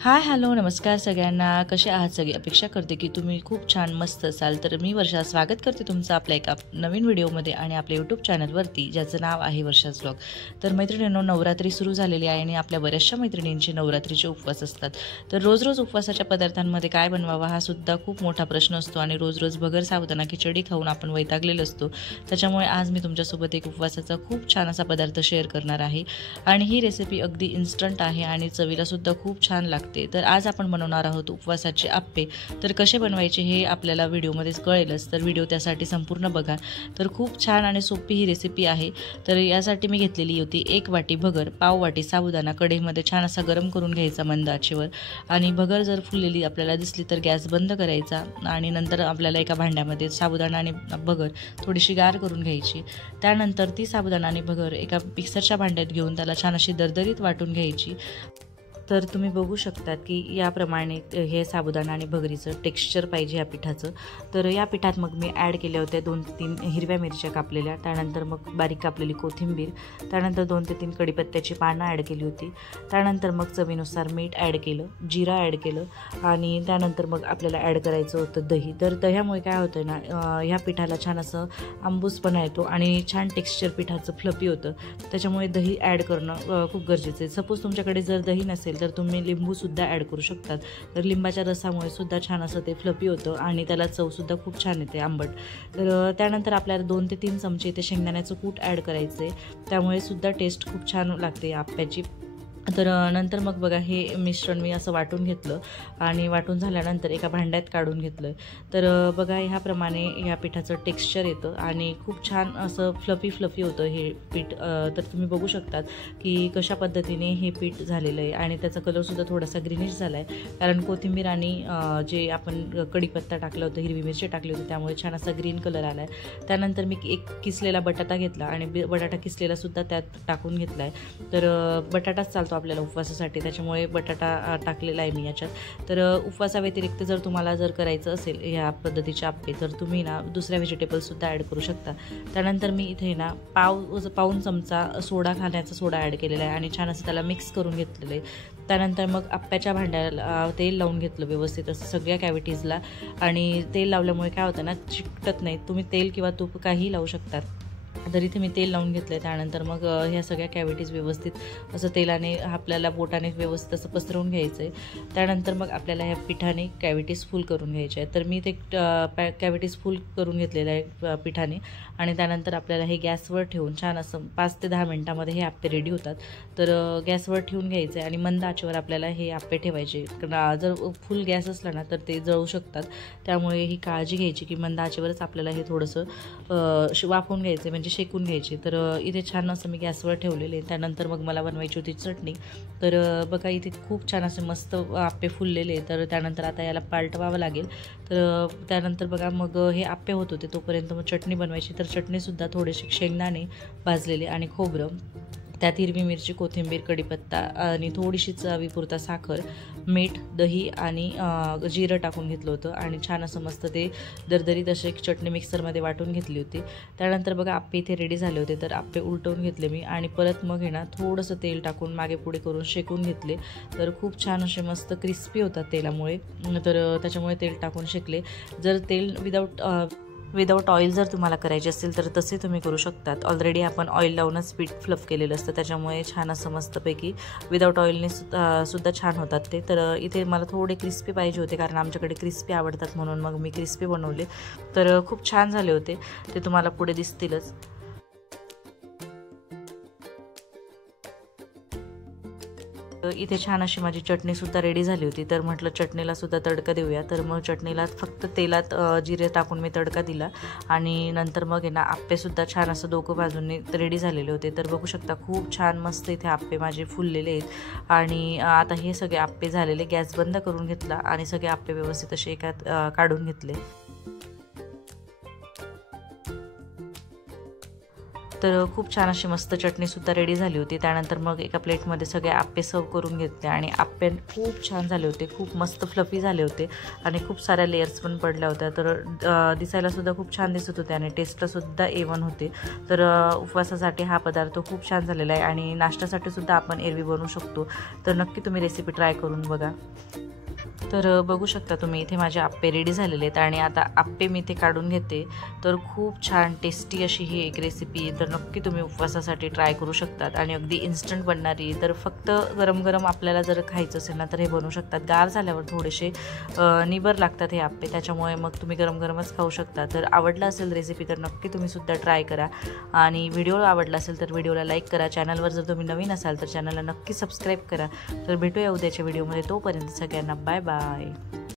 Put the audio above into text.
Hi hello नमस्कार सगळ्यांना. कसे आहात सगळे? अपेक्षा करते की तुम्ही खूप छान मस्त असाल. तर मी वर्षा स्वागत करते तुमचं आपल्या एका नवीन व्हिडिओमध्ये आणि आपल्या यूट्यूब चॅनलवरती, ज्याचं नाव आहे वर्षाज व्लॉग. तर मैत्रिणींनो, नवरात्री सुरू झालेली आहे आणि आपल्या बऱ्याचशा मैत्रिणींचे नवरात्रीचे उपवास असतात. तर रोज रोज उपवासाच्या पदार्थांमध्ये काय बनवावा हा सुद्धा खूप मोठा प्रश्न असतो आणि रोज रोज भगर साबुदाणा खिचडी खाऊन आपण वैतागलेलो असतो. त्याच्यामुळे आज मी तुमच्यासोबत एक उपवासाचा खूप छान असा पदार्थ शेअर करणार आहे आणि ही रेसिपी अगदी इन्स्टंट आहे आणि चवीला सुद्धा खूप छान लागते. तर आज आपण बनवणार आहोत उपवासाचे आप्पे. तर कसे बनवायचे हे आपल्याला व्हिडिओमध्येच कळेलच, तर व्हिडिओ त्यासाठी संपूर्ण बघा. तर खूप छान आणि सोपी ही रेसिपी आहे. तर यासाठी मी घेतलेली होती 1 वाटी भगर, पाव वाटी साबुदाणा कढईमध्ये छान असा गरम करून घ्यायचा मंद आचेवर. आणि भगर जर फुललेली आपल्याला दिसली तर गॅस बंद करायचा आणि नंतर आपल्याला एका भांड्यामध्ये साबुदाणा आणि भगर थोडीशी गार करून घ्यायची. त्यानंतर ती साबुदाणा आणि भगर एका मिक्सरच्या भांड्यात घेऊन त्याला छान अशी दरदरीत वाटून घ्यायची. तर तुम्ही बघू शकतात की याप्रमाणे हे साबुदाणा आणि भगरीचं टेक्स्चर पाहिजे या पिठाचं. तर या पिठात मग मी ॲड केल्या होत्या 2-3 हिरव्या मिरच्या कापलेल्या, त्यानंतर मग बारीक कापलेली कोथिंबीर, त्यानंतर 2 ते 3 कढीपत्त्याची पानं ॲड केली होती. त्यानंतर मग चवीनुसार मीठ ॲड केलं, जिरा ॲड केलं आणि त्यानंतर मग आपल्याला ॲड करायचं होतं दही. तर दह्यामुळे काय होतं ना, ह्या पिठाला छान असं आंबूसपणा येतो आणि छान टेक्स्चर पिठाचं फ्लफी होतं. त्याच्यामुळे दही ॲड करणं खूप गरजेचं आहे. सपोज तुमच्याकडे जर दही नसेल तर तुम्ही लिंबूसुद्धा ॲड करू शकतात. तर लिंबाच्या रसामुळे सुद्धा छान असं ते फ्लफी होतं आणि त्याला चवसुद्धा खूप छान येते आंबट. तर त्यानंतर आपल्याला 2 ते 3 चमचे ते शेंगदाण्याचं कूट ॲड करायचं आहे. त्यामुळे सुद्धा टेस्ट खूप छान लागते आप्याची. तर नंतर मग बघा हे मिश्रण मी असं वाटून घेतलं आणि वाटून झाल्यानंतर एका भांड्यात काढून घेतलं. तर बघा ह्याप्रमाणे ह्या पिठाचं टेक्स्चर येतं आणि खूप छान असं फ्लफी होतं हे पीठ. तर तुम्ही बघू शकतात की कशा पद्धतीने हे पीठ झालेलं आहे आणि त्याचा कलरसुद्धा थोडासा ग्रीनिश झाला आहे, कारण कोथिंबीर आणि जे आपण कढीपत्ता टाकलं होतं, हिरवी मिरची टाकली होती, त्यामुळे छान असा ग्रीन कलर आला आहे. त्यानंतर मी एक किसलेला बटाटा घेतला आणि बटाटा किसलेलासुद्धा त्यात टाकून घेतला आहे. तर बटाटाच चालतो आपल्याला उपवासासाठी, त्याच्यामुळे बटाटा टाकलेला आहे मी याच्यात. तर उपवासाव्यतिरिक्त जर तुम्हाला करायचं असेल ह्या पद्धतीचे आप्पे तर तुम्ही ना दुसऱ्या व्हेजिटेबल्ससुद्धा ॲड करू शकता. त्यानंतर मी इथे ना पाऊण चमचा खाण्याचा सोडा ॲड केलेला आहे आणि छान असं त्याला मिक्स करून घेतलेलं आहे. त्यानंतर मग आप्याच्या भांड्याला तेल लावून घेतलं व्यवस्थित असं सगळ्या कॅव्हिटीजला. आणि तेल लावल्यामुळे काय होतं ना, चिकटत नाही. तुम्ही तेल किंवा तूप काहीही लावू शकतात. तर इथे मी तेल लावून घेतलं आहे. त्यानंतर मग ह्या सगळ्या कॅव्हिटीज व्यवस्थित असं तेलाने आपल्याला बोटाने व्यवस्थित असं पसरवून घ्यायचं आहे. त्यानंतर मग आपल्याला ह्या पिठाने कॅव्हिटीज फुल करून घ्यायच्या आहेत. तर मी ते कॅव्हिटीज फुल करून घेतलेलं आहे पिठाने. आणि त्यानंतर आपल्याला हे गॅसवर ठेवून छान असं 5 ते 10 मिनटामध्ये हे आप्पे रेडी होतात. तर गॅसवर ठेवून घ्यायचं आहे आणि मंद आचेवर आपल्याला हे आप्पे ठेवायचे. कारण जर फुल गॅस असला ना तर ते जळू शकतात. त्यामुळे ही काळजी घ्यायची की मंद आचेवरच आपल्याला हे थोडंसं वाफवून घ्यायचं, म्हणजे शेकून घ्यायची. तर इथे छान असं मी गॅसवर ठेवलेले. त्यानंतर मग मला बनवायची होती चटणी. तर बघा इथे खूप छान असे मस्त आप्पे फुललेले. तर त्यानंतर आता याला पालटवावं लागेल. तर त्यानंतर बघा मग हे आप्पे होत होते तोपर्यंत मग चटणी बनवायची. तर चटणीसुद्धा थोडेसे शेंगदाणे भाजलेले आणि खोबरं, त्यात हिरवी मिरची, कोथिंबीर, कढीपत्ता आणि थोडीशी चवीपुरता साखर, मीठ, दही आणि जिरं टाकून घेतलं होतं आणि छान असं मस्त ते दरदरीत अशी एक चटणी मिक्सरमध्ये वाटून घेतली होती. त्यानंतर बघा आप्पे इथे रेडी झाले होते. तर आप्पे उलटवून घेतले मी आणि परत मग हे ना थोडंसं तेल टाकून मागे पुढे करून शेकून घेतले. तर खूप छान असे मस्त क्रिस्पी होतात तेलामुळे. तर त्याच्यामुळे तेल टाकून शेकले. जर तेल विदाऊट ऑइल जर तुम्हाला करायचे असेल तर तसे तुम्ही करू शकतात. ऑलरेडी आपण ऑइल लावूनच पीठ फ्लफ केलेलं असतं, त्याच्यामुळे छान असं मस्तपैकी विदाऊट ऑइलने सुद्धा छान होतात ते. तर इथे मला थोडे क्रिस्पी पाहिजे होते, कारण आमच्याकडे क्रिस्पी आवडतात, म्हणून मग मी क्रिस्पी बनवले. तर खूप छान झाले होते ते, तुम्हाला पुढे दिसतीलच. इथे छान अशी माझी चटणीसुद्धा रेडी झाली होती. तर म्हटलं चटणीलासुद्धा तडका देऊया. तर मग चटणीला फक्त तेलात जिरे टाकून मी तडका दिला आणि नंतर मग आहे ना आप्पेसुद्धा छान असं दोघं बाजूंनी रेडी झालेले होते. तर बघू शकता खूप छान मस्त इथे आप्पे माझे फुललेले आहेत. आणि आता हे सगळे आप्पे झालेले, गॅस बंद करून घेतला आणि सगळे आप्पे व्यवस्थित असे एकात काढून घेतले. तर खूप छान अशी मस्त चटणीसुद्धा रेडी झाली होती. त्यानंतर मग एका प्लेटमध्ये सगळे आप्पे सर्व करून घेतले आणि आप्पे खूप छान झाले होते, खूप मस्त फ्लफी झाले होते आणि खूप साऱ्या लेयर्स पण पडल्या होत्या. तर दिसायलासुद्धा खूप छान दिसत होते आणि टेस्टलासुद्धा A1 होते. तर उपवासासाठी हा पदार्थ खूप छान झालेला आहे आणि नाश्त्यासाठी सुद्धा आपण एरवी बनवू शकतो. तर नक्की तुम्ही रेसिपी ट्राय करून बघा. तर बघू शकता तुम्ही इथे माझे आप्पे रेडी झालेले आहेत आणि आता आप्पे मी इथे काढून घेते. तर खूप छान टेस्टी अशी ही एक रेसिपी तर नक्की तुम्ही उपवासासाठी ट्राय करू शकतात आणि अगदी इन्स्टंट बनणारी. तर फक्त गरम गरम आपल्याला जर खायचं असेल ना तर हे बनवू शकतात. गार झाल्यावर थोडेसे निबर लागतात हे आप्पे, त्याच्यामुळे मग तुम्ही गरम गरमच खाऊ शकता. तर आवडला असेल रेसिपी तर नक्की तुम्ही सुद्धा ट्राय करा आणि व्हिडिओ आवडला असेल तर व्हिडिओला लाईक करा. चॅनलवर जर तुम्ही नवीन असाल तर चॅनलला नक्की सबस्क्राईब करा. तर भेटूया उद्याच्या व्हिडिओमध्ये. तोपर्यंत सगळ्यांना बाय बाय.